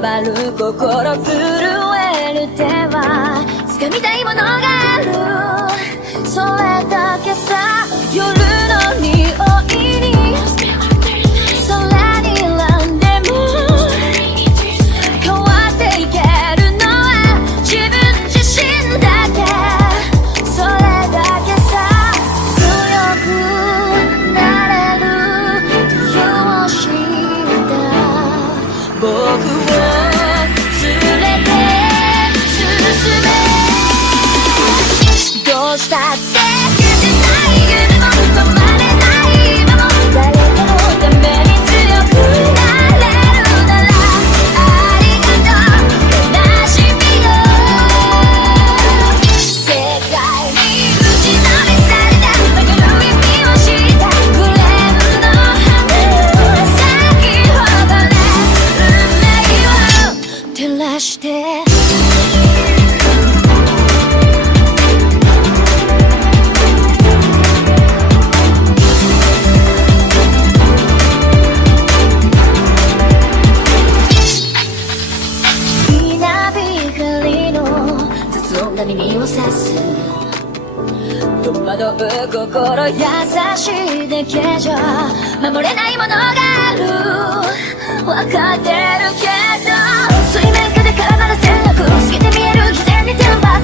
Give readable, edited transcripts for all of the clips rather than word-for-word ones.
回る心震える手は掴みたいものがある、それだけさ。夜の匂いに空に選んでも変わっていけるのは自分自身だけ、それだけさ。強くなれる理由を知った僕を連れて進め、どうしたって夢も止まれない今も誰かのために強くなれるならありがとう悲しみよ。世界に打ちのめされた曲がる意味を知ったグレーの花を咲き誇れ運命を照らして耳を刺す戸惑う心優しいだけじゃ守れないものがある、分かってるけど水面下で絡まる戦略透けて見える偽善に天罰 I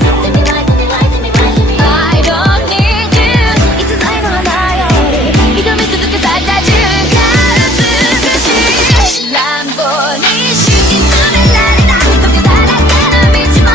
don't need you 逸材の花より挑み続け咲いた自分が美しい乱暴に敷き詰められた時だらけの道も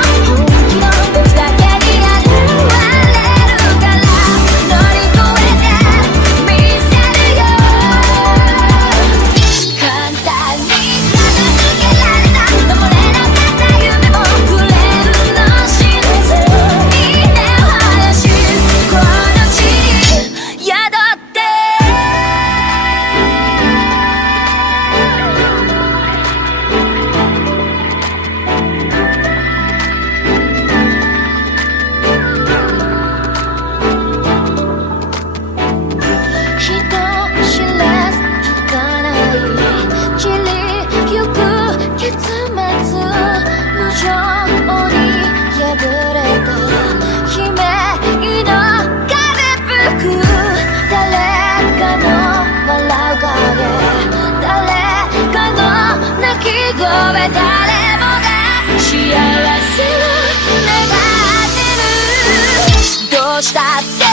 誰もが幸せを願ってる、どうしたって